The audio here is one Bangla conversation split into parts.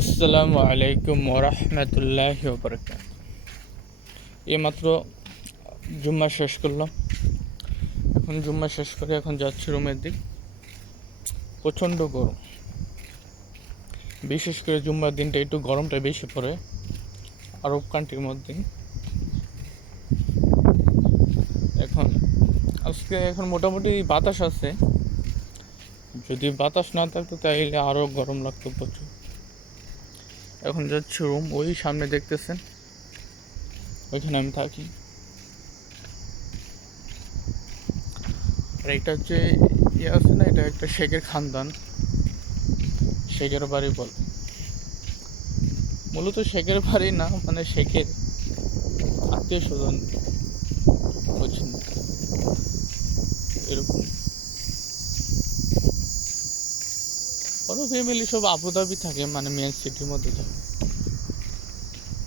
আসসালামু আলাইকুম ওরহমতুল্লাহি ওবরাকাতুহু। এইমাত্র জুম্মা শেষ করলাম। এখন জুম্মা শেষ করে এখন যাচ্ছি রুমের দিক। প্রচণ্ড গরম, বিশেষ করে জুম্মার দিনটা একটু গরমটা বেশি পড়ে আরব কান্ট্রির মধ্যে। এখন এখন মোটামুটি বাতাস আছে, যদি বাতাস না থাকতো তাহলে আরও গরম লাগতো প্রচুর। এখন যাচ্ছি রুম, ওই সামনে দেখতেছেন ওইখানে আমি থাকি। আর এটা হচ্ছে আছে না, এটা একটা শেখের খানদান, শেখের বাড়ি বলে। মূলত শেখের বাড়ি না, মানে শেখের আত্মীয় স্বজন, বুঝছেন এরকম। বড় ফ্যামিলি সব আবুধাবি থাকে, মানে মেন সিটির মধ্যে থাকে।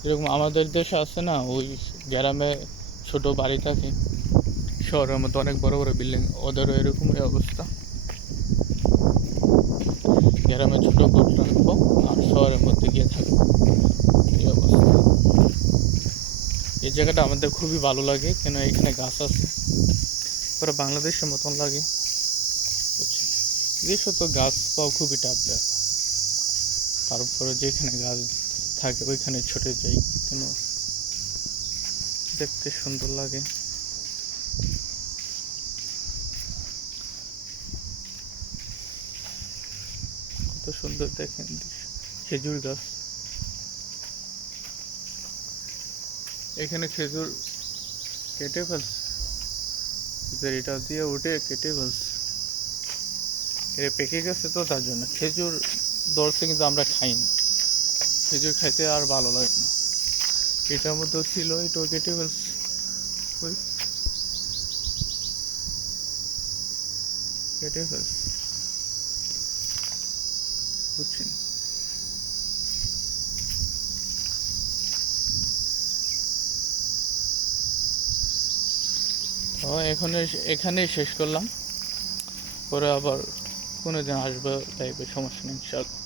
যেরকম আমাদের দেশে আছে না, ওই গ্রামে ছোট বাড়ি থাকে, শহরের মধ্যে অনেক বড় বড় বিল্ডিং, ওদেরও এরকমই অবস্থা। গ্রামে ছোট ঘর রাখবো আর শহরের মধ্যে গিয়ে থাকবো, এই অবস্থা। এই জায়গাটা আমাদের খুবই ভালো লাগে, কেন এখানে গাছ আছে, পুরো বাংলাদেশের মতন লাগে, বুঝছেন। দেশে তো গাছ পাওয়া খুবই টাফ ব্যাপার, তারপরে যেখানে গাছ থাকে ওইখানে ছুটে যাই, কেন দেখতে সুন্দর লাগে। কত সুন্দর দেখেন দৃশ্য। খেজুর গাছ, এখানে খেজুর কেটে ফেলছে, এটা দিয়ে উঠে কেটে ফেলছে, এটা পেকে গেছে তো তার জন্য খেজুর ধরছে, কিন্তু আমরা খাই না, খেজুর খাইতে আর ভালো লাগে না। এটার মধ্যেও ছিল, এটাও কেটে ফেলছে, ওই কেটে ফেলছে, বুঝছেন। তো এখানেই শেষ করলাম, পরে আবার কোনো দিন আসবে টাইপের, সমস্যা নেই ইনশাল্লাহ।